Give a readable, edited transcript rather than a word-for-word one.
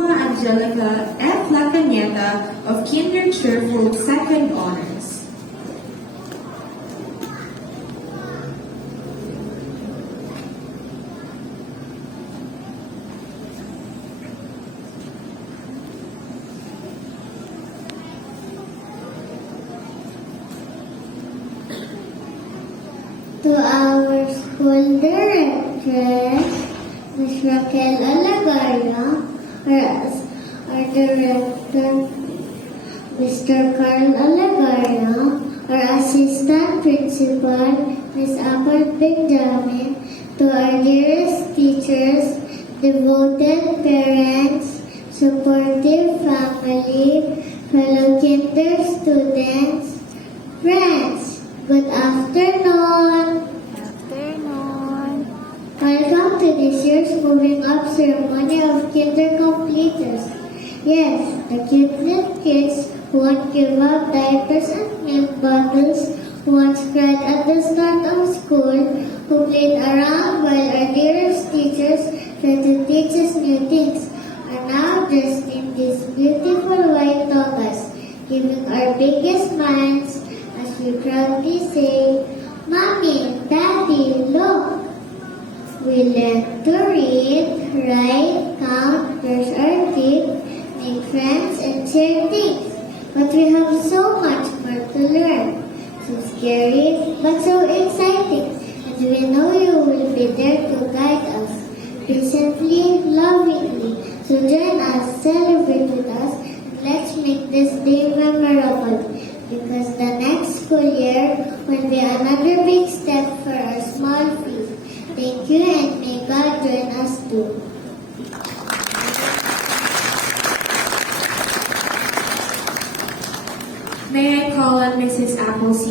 Angelica F. Lacaneta of Kinder Cheerful Second Honors. To our school directress, Ms. Raquel Alagaria, our director, Mr. Carl Alagaria, our assistant principal, Ms. Apple Benjamin, to our dearest teachers, devoted parents, supportive family, fellow kinder students, friends, good afternoon. Welcome to this year's Moving Up ceremony of Kinder Completers. Yes, the cute little kids who won't give up diapers and milk bottles, who once cried at the start of school, who played around while our dearest teachers tried to teach us new things, are now dressed in these beautiful white togas, giving our biggest smiles as we proudly say, Mommy, Daddy, look! We learn to read, write, count, brush our teeth, make friends, and share things. But we have so much more to learn. So scary, but so exciting. And we know you will be there to guide us, patiently, lovingly. So join us, celebrate with us, and let's make this day memorable. Because the next school year will be another big step for our small feet. Thank you, and may God join us too. May I call on Mrs. Apple